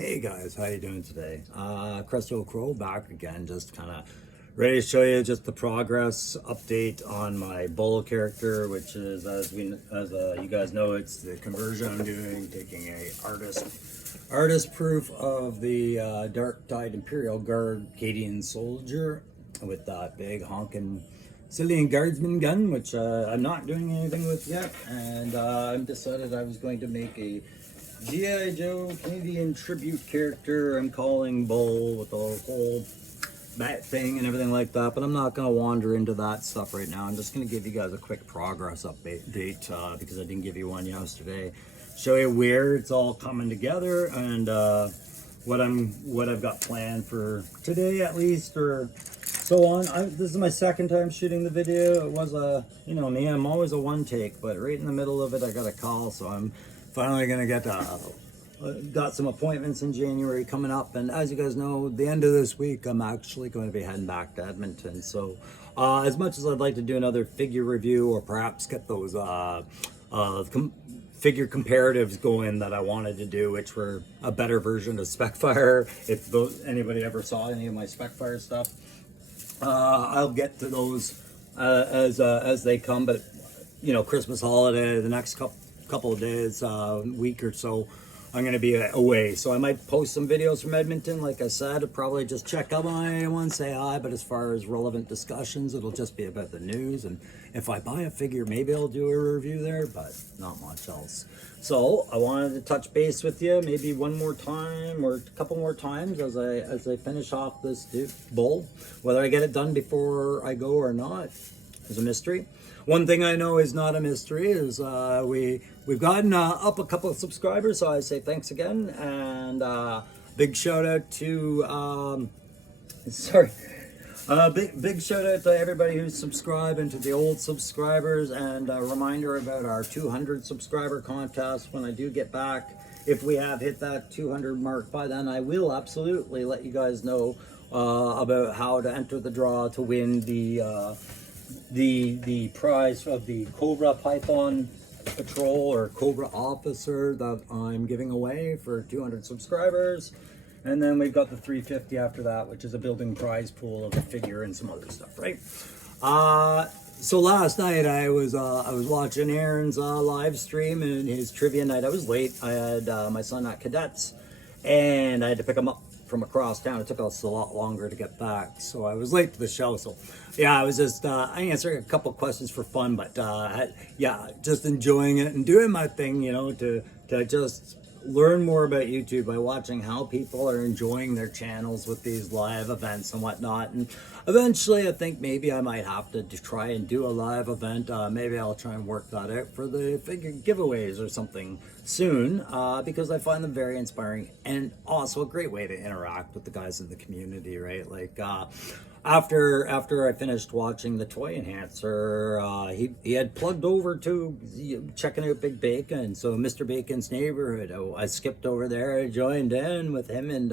Hey guys, how you doing today? Crusty Crow back again, just kind of ready to show you just the progress update on my bull character, which is as you guys know, it's the conversion I'm doing, taking a artist proof of the Dark Tide Imperial Guard Cadian soldier with that big honking Cillian Guardsman gun, which I'm not doing anything with yet, and I decided I was going to make a G.I. Joe Canadian tribute character I'm calling Bull with the whole bat thing and everything like that, but I'm not going to wander into that stuff right now. I'm just going to give you guys a quick progress update because I didn't give you one yesterday. Show you where it's all coming together and what I've got planned for today at least, or so on. This is my second time shooting the video. It was you know me, I'm always a one take, but right in the middle of it I got a call, so I'm finally gonna get got some appointments in January coming up, and as you guys know, the end of this week I'm actually going to be heading back to Edmonton. So as much as I'd like to do another figure review or perhaps get those figure comparatives going that I wanted to do, which were a better version of Specfire, if anybody ever saw any of my Specfire stuff, I'll get to those as they come. But you know, Christmas holiday, the next couple of days, week or so, I'm going to be away, so I might post some videos from Edmonton. Like I said, probably just check out on anyone, say hi, but as far as relevant discussions, it'll just be about the news, and if I buy a figure, maybe I'll do a review there, but not much else. So I wanted to touch base with you maybe one more time or a couple more times as I finish off this bull. Whether I get it done before I go or not is a mystery. One thing I know is not a mystery is we've gotten up a couple of subscribers, so I say thanks again, and big shout out to big shout out to everybody who's subscribed and to the old subscribers, and a reminder about our 200 subscriber contest when I do get back. If we have hit that 200 mark by then, I will absolutely let you guys know about how to enter the draw to win the prize of the Cobra Python Patrol or Cobra Officer that I'm giving away for 200 subscribers. And then we've got the 350 after that, which is a building prize pool of a figure and some other stuff, right? So last night I was watching Aaron's live stream and his trivia night. I was late. I had my son at cadets, and I had to pick him up from across town. It took us a lot longer to get back, so I was late to the show. So yeah, I was just answering a couple questions for fun, but yeah, just enjoying it and doing my thing, you know, to just learn more about YouTube by watching how people are enjoying their channels with these live events and whatnot. And eventually I think maybe I might have to try and do a live event. Maybe I'll try and work that out for the figure giveaways or something soon, because I find them very inspiring and also a great way to interact with the guys in the community, right? Like after I finished watching the toy enhancer, he had plugged over to checking out Big Bacon. So Mr. Bacon's neighborhood, I skipped over there. I joined in with him and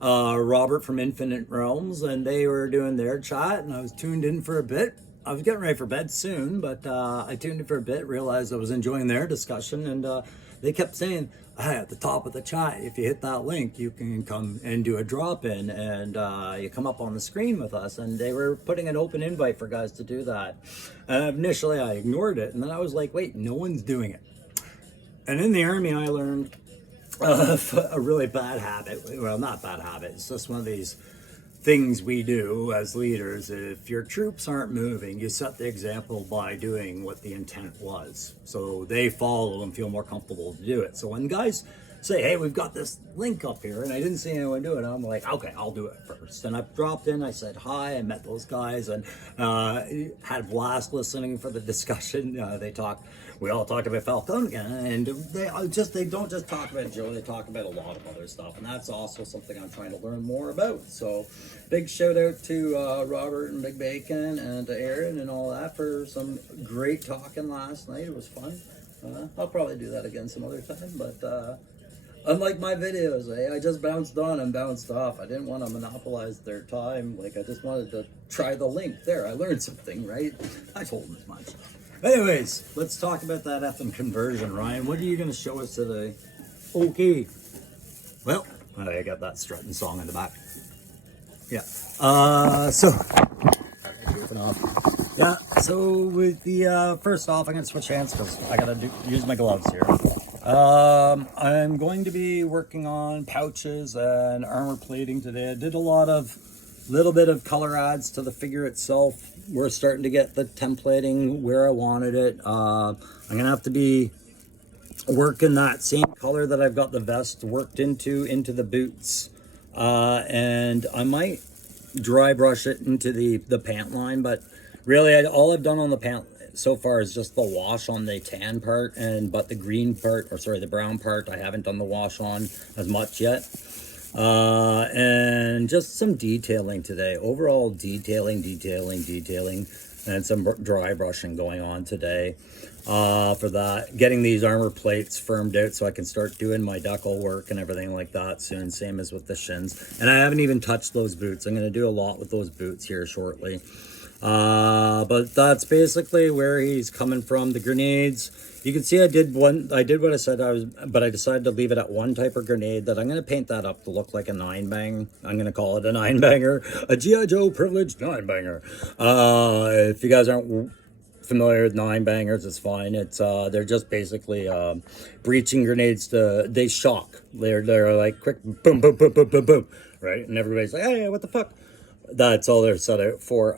Robert from Infinite Realms, and they were doing their chat, and I was tuned in for a bit. I was getting ready for bed soon, but I tuned in for a bit, realized I was enjoying their discussion, and they kept saying, hey, at the top of the chat, if you hit that link, you can come and do a drop-in, and you come up on the screen with us. And they were putting an open invite for guys to do that. And initially, I ignored it, and then I was like, wait, no one's doing it. And in the Army, I learned a really bad habit. Well, not bad habit. It's just one of these things we do as leaders. If your troops aren't moving, you set the example by doing what the intent was, so they follow and feel more comfortable to do it. So when guys say, hey, we've got this link up here, and I didn't see anyone do it, I'm like, okay, I'll do it first. And I dropped in, I said hi, I met those guys, and had a blast listening for the discussion. We all talked about Falcon again, and they don't just talk about Joe, they talk about a lot of other stuff, and that's also something I'm trying to learn more about. So big shout out to Robert and Big Bacon and to Aaron and all that for some great talking last night. It was fun. I'll probably do that again some other time, but unlike my videos, I just bounced on and bounced off. I didn't want to monopolize their time. Like, I just wanted to try the link. There, I learned something, right? I told them as much. Anyways, let's talk about that effing conversion, Ryan. What are you going to show us today? Okay. Well, I got that strutting song in the back. Yeah. Yeah, so with the first off, I'm gonna switch hands because I gotta use my gloves here. I'm going to be working on pouches and armor plating today. I did a little bit of color adds to the figure itself. We're starting to get the templating where I wanted it. I'm gonna have to be working that same color that I've got the vest worked into the boots, and I might dry brush it into the pant line, but really all I've done on the pant so far is just the wash on the tan part, but the green part, or sorry, the brown part, I haven't done the wash on as much yet. And just some detailing today, overall detailing, and some dry brushing going on today. For that, getting these armor plates firmed out so I can start doing my decal work and everything like that soon, same as with the shins. And I haven't even touched those boots. I'm going to do a lot with those boots here shortly. But that's basically where he's coming from. The grenades, you can see I did what I said I was, but I decided to leave it at one type of grenade that I'm going to paint that up to look like a 9-bang. I'm going to call it a 9-banger, a G.I. Joe privileged 9-banger. If you guys aren't familiar with 9-bangers, it's fine. It's they're just basically breaching grenades. They shock. They're like quick boom boom boom boom boom boom, right? And everybody's like, hey, what the fuck? That's all they're set out for.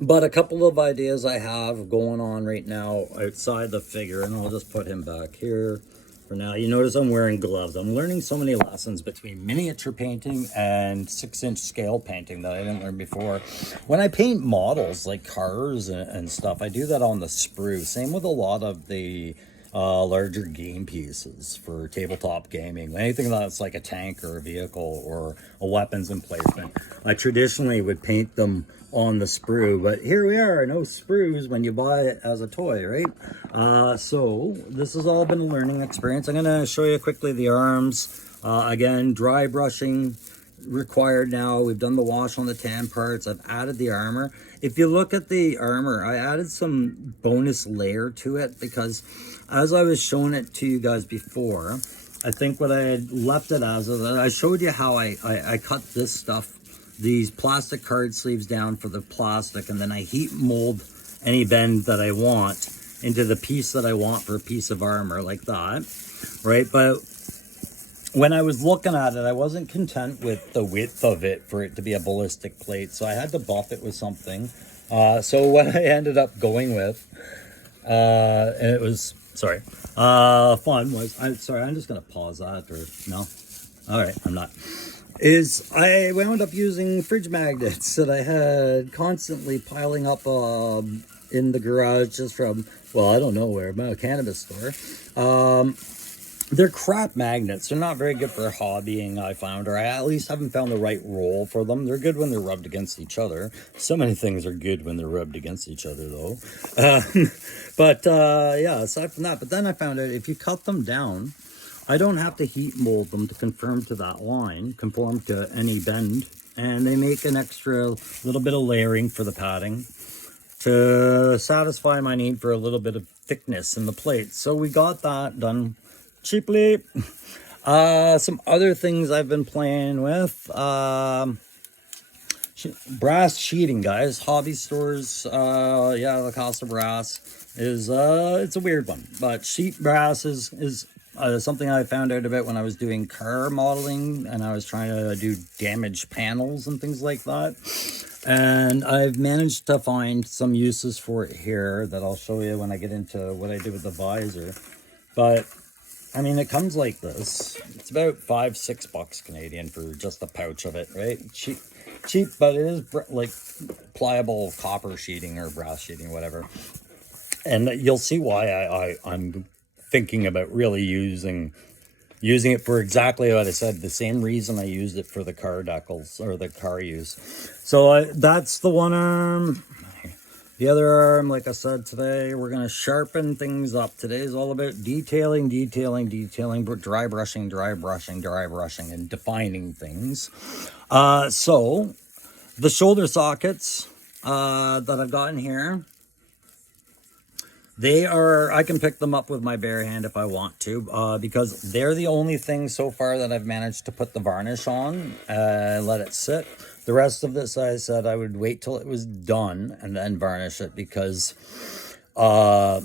But a couple of ideas I have going on right now outside the figure, and I'll just put him back here for now. You notice I'm wearing gloves. I'm learning so many lessons between miniature painting and 6-inch scale painting that I didn't learn before. When I paint models like cars and stuff, I do that on the sprue. Same with a lot of the larger game pieces for tabletop gaming. Anything that's like a tank or a vehicle or a weapons emplacement, I traditionally would paint them on the sprue, but here we are, no sprues when you buy it as a toy, right? So this has all been a learning experience. I'm going to show you quickly the arms. Again, dry brushing required now. We've done the wash on the tan parts. I've added the armor. If you look at the armor, I added some bonus layer to it because as I was showing it to you guys before, I think what I had left it as is I showed you how I cut this stuff, these plastic card sleeves down for the plastic, and then I heat mold any bend that I want into the piece that I want for a piece of armor like that, right? But when I was looking at it, I wasn't content with the width of it for it to be a ballistic plate, so I had to buff it with something. So what I ended up going with, and it was, fun was, I'm just going to pause that, or no? All right, I'm not. I wound up using fridge magnets that I had constantly piling up in the garage just from, well, I don't know where, a cannabis store. They're crap magnets. They're not very good for hobbying, I found, or I at least haven't found the right role for them. They're good when they're rubbed against each other. So many things are good when they're rubbed against each other, though. Yeah, aside from that, but then I found out if you cut them down, I don't have to heat mold them to conform to any bend, and they make an extra little bit of layering for the padding to satisfy my need for a little bit of thickness in the plate. So we got that done cheaply. Some other things I've been playing with, brass sheeting, guys. Hobby stores, the cost of brass is it's a weird one, but sheet brass is something I found out about when I was doing car modeling and I was trying to do damaged panels and things like that. And I've managed to find some uses for it here that I'll show you when I get into what I did with the visor. But I mean, it comes like this. It's about $5-6 Canadian for just a pouch of it, right? Cheap, but it is like pliable copper sheeting or brass sheeting, whatever. And you'll see why I'm thinking about really using it for exactly what I said, the same reason I used it for the car decals or the car use. So that's the one arm. The other arm, like I said, today we're going to sharpen things up. Today's all about detailing, dry brushing, and defining things. So the shoulder sockets that I've got in here, I can pick them up with my bare hand if I want to, because they're the only thing so far that I've managed to put the varnish on, let it sit. The rest of this, I said I would wait till it was done and then varnish it, because, yeah,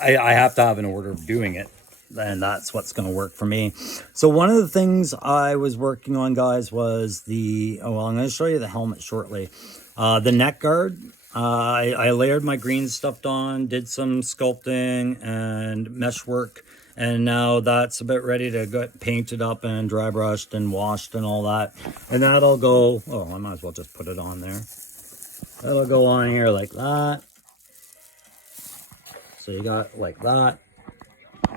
I have to have an order of doing it, and that's what's going to work for me. So one of the things I was working on, guys, was I'm going to show you the helmet shortly. The neck guard. I layered my green stuff on, did some sculpting and mesh work, and now that's about ready to get painted up and dry brushed and washed and all that. And that'll go, oh, I might as well just put it on there. That'll go on here like that. So you got like that.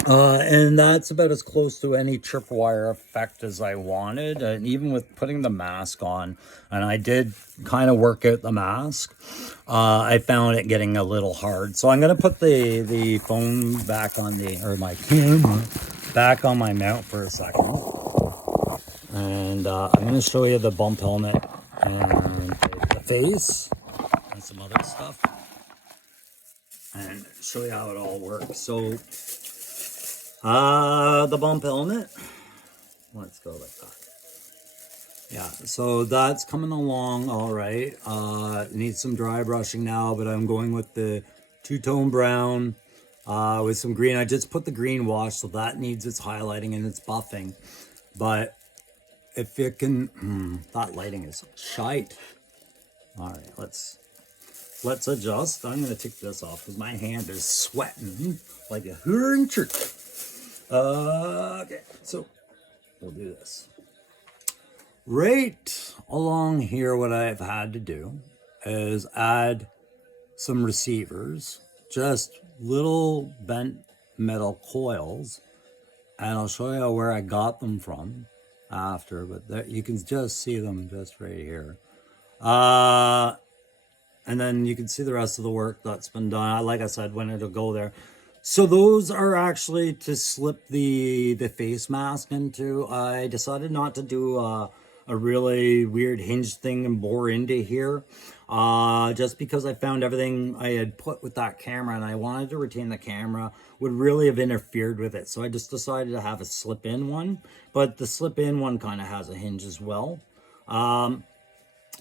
And that's about as close to any tripwire effect as I wanted. And even with putting the mask on, and I did kind of work out the mask, I found it getting a little hard. So I'm going to put the phone back on my camera back on my mount for a second. And I'm going to show you the bump helmet and the face and some other stuff, and show you how it all works. So the bump helmet, let's go like that. Yeah, so that's coming along all right. Needs some dry brushing now, but I'm going with the two-tone brown with some green. I just put the green wash, so that needs its highlighting and its buffing. But if it can, that lighting is shite. All right, let's adjust. I'm gonna take this off because my hand is sweating like a hurting church. Okay, so we'll do this. Right along here, what I've had to do is add some receivers, just little bent metal coils, and I'll show you where I got them from after, but there, you can just see them just right here. And then you can see the rest of the work that's been done. Like I said, when it'll go there. So those are actually to slip the face mask into. I decided not to do a really weird hinge thing and bore into here, just because I found everything I had put with that camera, and I wanted to retain the camera, would really have interfered with it. So I just decided to have a slip-in one, but the slip-in one kind of has a hinge as well. And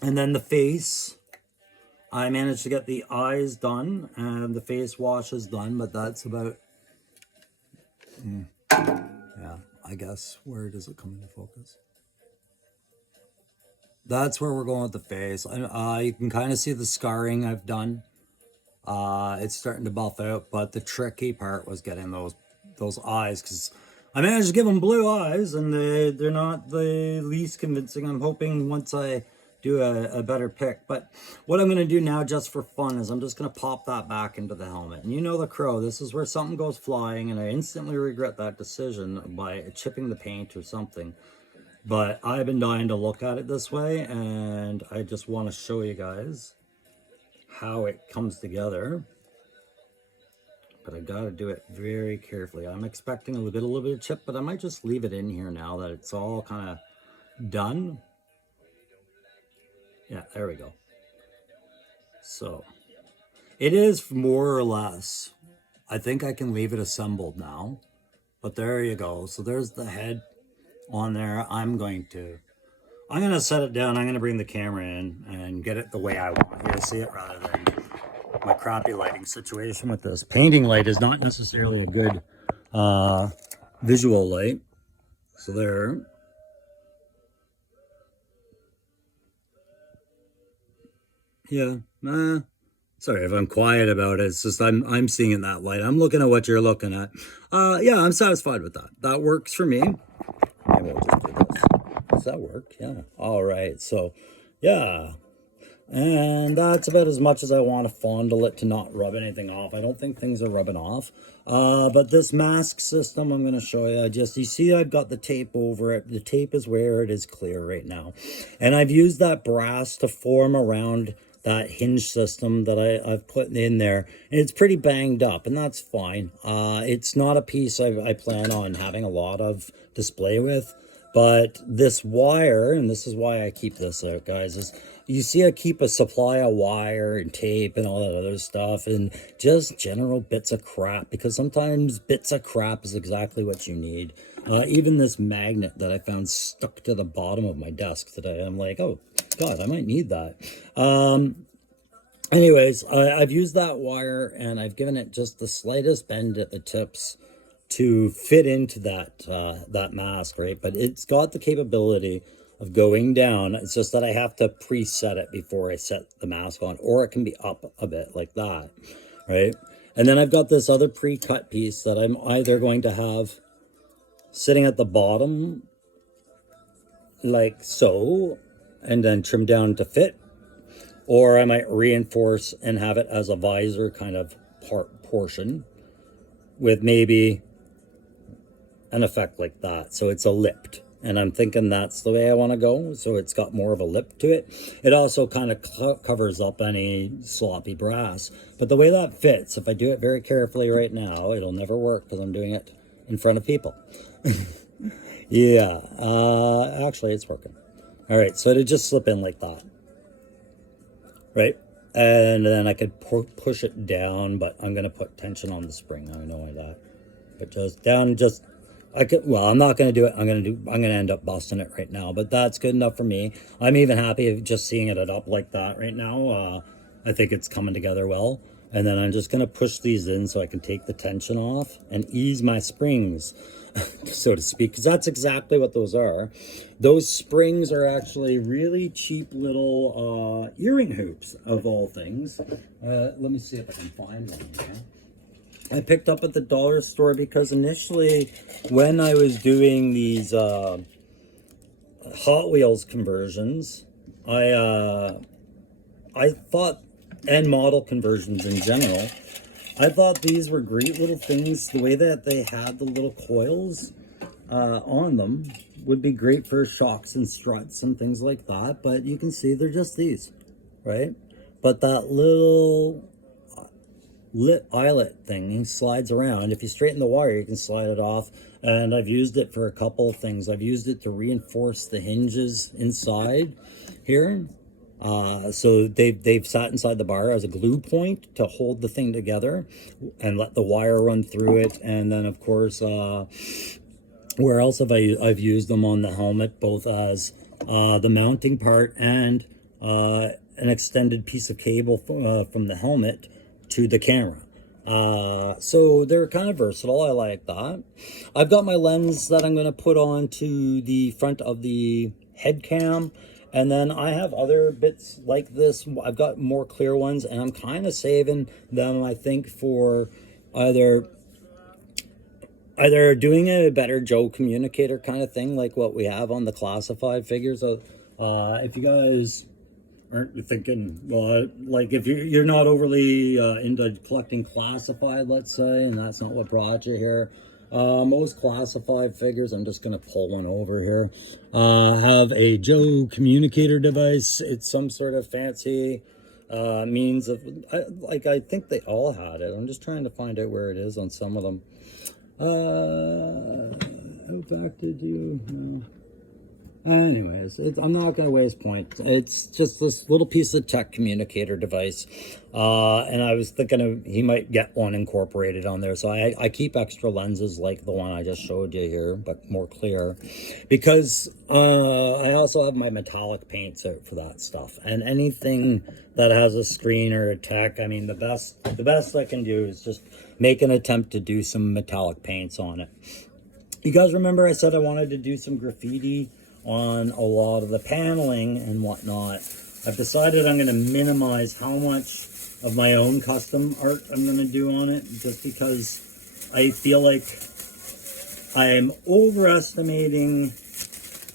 then the face, I managed to get the eyes done and the face wash is done, but that's about, yeah, I guess, where does it come into focus? That's where we're going with the face. You can kind of see the scarring I've done. It's starting to buff out, but the tricky part was getting those eyes, because I managed to give them blue eyes, and they're not the least convincing. I'm hoping once I do a better pick. But what I'm going to do now, just for fun, is I'm just going to pop that back into the helmet. And you know the Crow, this is where something goes flying, and I instantly regret that decision by chipping the paint or something. But I've been dying to look at it this way, and I just want to show you guys how it comes together. But I got to do it very carefully. I'm expecting a little bit of chip, but I might just leave it in here now that it's all kind of done. Yeah, there we go. So it is more or less, I think I can leave it assembled now, but there you go. So there's the head on there. I'm going to set it down. I'm going to bring the camera in and get it the way I want you to see it, rather than my crappy lighting situation with this. Painting light is not necessarily a good visual light. So there. Yeah, sorry if I'm quiet about it. It's just I'm seeing in that light. I'm looking at what you're looking at. Yeah, I'm satisfied with that. That works for me. Maybe we'll just do this. Does that work? Yeah. All right. So, yeah. And that's about as much as I want to fondle it to not rub anything off. I don't think things are rubbing off. But this mask system, I'm going to show you. You see I've got the tape over it. The tape is where it is clear right now. And I've used that brass to form around that hinge system that I've put in there. And it's pretty banged up, and that's fine. It's not a piece I plan on having a lot of display with. But this wire, and this is why I keep this out, guys, is you see I keep a supply of wire and tape and all that other stuff and just general bits of crap, because sometimes bits of crap is exactly what you need. Even this magnet that I found stuck to the bottom of my desk today, I'm like, oh God, I might need that. Anyways, I've used that wire and I've given it just the slightest bend at the tips to fit into that that mask, right? But it's got the capability of going down. It's just that I have to preset it before I set the mask on, or it can be up a bit like that, right? And then I've got this other pre-cut piece that I'm either going to have sitting at the bottom like so, and then trim down to fit, or I might reinforce and have it as a visor kind of portion with maybe an effect like that. So it's a lipped, and I'm thinking that's the way I want to go. So it's got more of a lip to it. It also kind of covers up any sloppy brass. But the way that fits, if I do it very carefully right now, it'll never work because I'm doing it in front of people. Yeah, actually it's working. All right, so it'll just slip in like that. Right, and then I could push it down, but I'm gonna put tension on the spring. I know that, but just down, just I could. Well, I'm not gonna do it. I'm gonna end up busting it right now, but that's good enough for me. I'm even happy of just seeing it up like that right now. I think it's coming together well, and then I'm just gonna push these in so I can take the tension off and ease my springs, so to speak, because that's exactly what those are. Those springs are actually really cheap little earring hoops, of all things. Let me see if I can find one here. I picked up at the dollar store because initially when I was doing these Hot Wheels conversions, I thought, and model conversions in general, I thought these were great little things. The way that they had the little coils on them would be great for shocks and struts and things like that. But you can see they're just these, right? But that little eyelet thing slides around. If you straighten the wire, you can slide it off. And I've used it for a couple of things. I've used it to reinforce the hinges inside here. So they've sat inside the bar as a glue point to hold the thing together and let the wire run through it. And then of course, where else have I've used them on the helmet, both as the mounting part and an extended piece of cable from the helmet to the camera. So they're kind of versatile. I like that. I've got my lens that I'm going to put on to the front of the head cam. And then I have other bits like this. I've got more clear ones, and I'm kind of saving them, I think, for either doing a better Joe communicator kind of thing, like what we have on the classified figures. If you guys aren't thinking, well, like if you're not overly into collecting classified, let's say, and that's not what brought you here. Most classified figures, I'm just going to pull one over here, have a Joe communicator device. It's some sort of fancy means of, I think they all had it. I'm just trying to find out where it is on some of them. In fact, did you? No. Anyways, I'm not going to waste points. It's just this little piece of tech communicator device. And I was thinking he might get one incorporated on there. So I keep extra lenses like the one I just showed you here, but more clear. Because I also have my metallic paints out for that stuff. And anything that has a screen or a tech, I mean, the best I can do is just make an attempt to do some metallic paints on it. You guys remember I said I wanted to do some graffiti on a lot of the paneling and whatnot. I've decided I'm going to minimize how much of my own custom art I'm going to do on it, just because I feel like I'm overestimating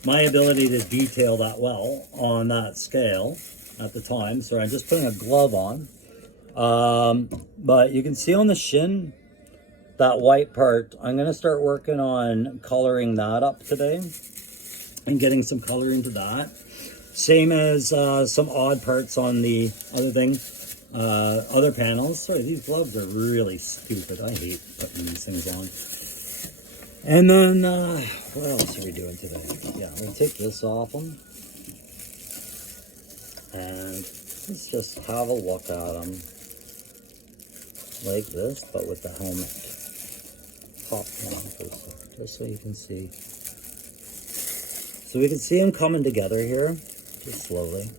my ability to detail that well on that scale at the time. So I'm just putting a glove on. But you can see on the shin, that white part, I'm going to start working on coloring that up today and getting some color into that. Same as some odd parts on the other panels. Sorry, these gloves are really stupid. I hate putting these things on. And then, what else are we doing today? Yeah, I'm going to take this off them. And let's just have a look at them like this, but with the helmet. Pop down closer, just so you can see. So we can see them coming together here, just slowly,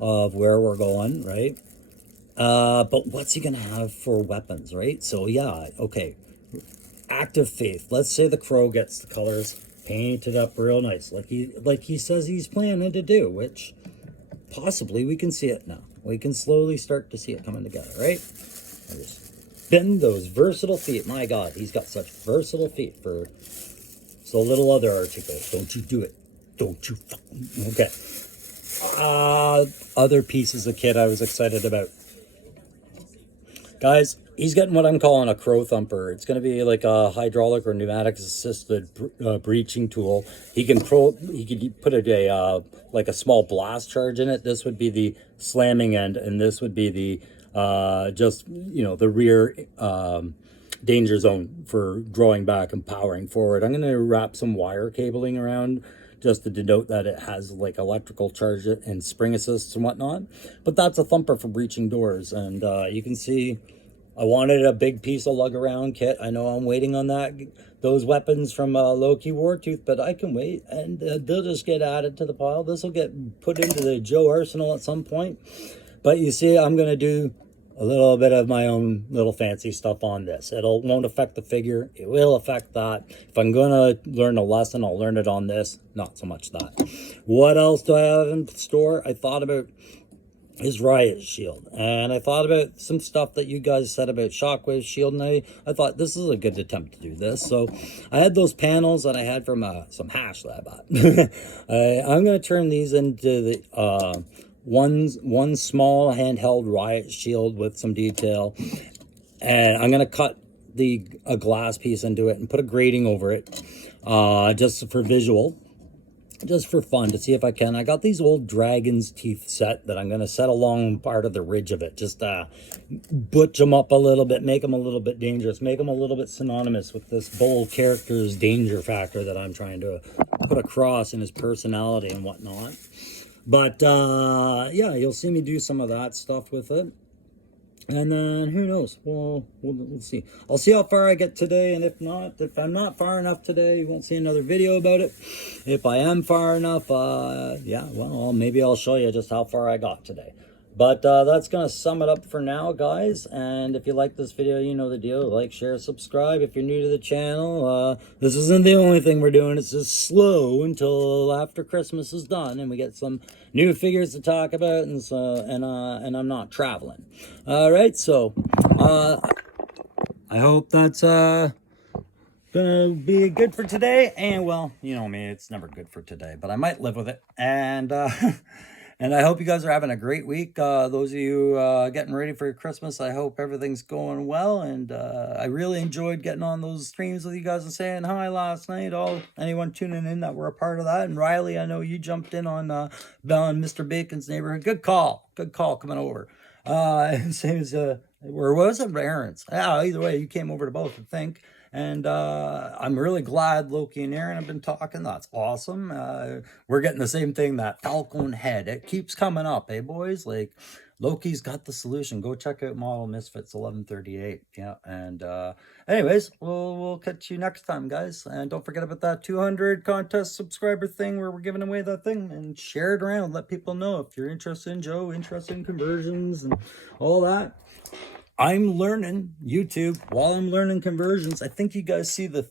of where we're going, right? But what's he going to have for weapons, right? So yeah, okay. Active faith. Let's say the crow gets the colors painted up real nice, like he says he's planning to do, which possibly we can see it now. We can slowly start to see it coming together, right? Just bend those versatile feet. My God, he's got such versatile feet for so little other articles. Don't you do it. Don't you fucking... Okay. Other pieces of kit I was excited about. Guys, he's getting what I'm calling a Crow Thumper. It's going to be like a hydraulic or pneumatic assisted breaching tool. He can put like a small blast charge in it. This would be the slamming end, and this would be the the rear danger zone for drawing back and powering forward. I'm going to wrap some wire cabling around just to denote that it has like electrical charge and spring assists and whatnot. But that's a thumper for breaching doors. And you can see I wanted a big piece of lug around kit. I know I'm waiting on those weapons from Loki Wartooth, but I can wait, and they'll just get added to the pile. This will get put into the Joe arsenal at some point. But you see, I'm going to do a little bit of my own little fancy stuff on this. Won't affect the figure. It will affect that. If I'm going to learn a lesson, I'll learn it on this. Not so much that. What else do I have in store? I thought about his riot shield, and I thought about some stuff that you guys said about shockwave shield, and I thought this is a good attempt to do this. So I had those panels that I had from some hash that I bought. I'm going to turn these into the one small handheld riot shield with some detail, and I'm going to cut a glass piece into it and put a grating over it, just for visual, just for fun, to see if I can. I got these old dragon's teeth set that I'm going to set along part of the ridge of it, just butch them up a little bit, make them a little bit dangerous, make them a little bit synonymous with this bold character's danger factor that I'm trying to put across in his personality and whatnot. But yeah, you'll see me do some of that stuff with it. And then who knows? We'll see. I'll see how far I get today, and if I'm not far enough today, you won't see another video about it. If I am far enough, yeah, well, maybe I'll show you just how far I got today. But that's going to sum it up for now, guys. And if you like this video, you know the deal. Like, share, subscribe. If you're new to the channel, this isn't the only thing we're doing. It's just slow until after Christmas is done and we get some new figures to talk about, and I'm not traveling. All right, so I hope that's gonna be good for today. And well, you know me, it's never good for today, but I might live with it. And and I hope you guys are having a great week. Those of you getting ready for Christmas, I hope everything's going well. And I really enjoyed getting on those streams with you guys and saying hi last night. Anyone tuning in that were a part of that. And Riley, I know you jumped in on Mr. Bacon's neighborhood. Good call coming over. Same as where was it? Aaron's. Yeah, either way, you came over to both, I think. And I'm really glad Loki and Aaron have been talking. That's awesome. We're getting the same thing, that Falcon head. It keeps coming up, eh, boys? Like, Loki's got the solution. Go check out Model Misfits 1138. Yeah, and anyways, we'll catch you next time, guys. And don't forget about that 200 contest subscriber thing where we're giving away that thing. And share it around. Let people know if you're interested in Joe, interested in conversions and all that. I'm learning YouTube while I'm learning conversions. I think you guys see the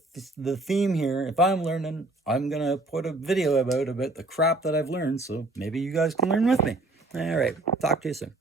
theme here. If I'm learning, I'm going to put a video about the crap that I've learned. So maybe you guys can learn with me. All right. Talk to you soon.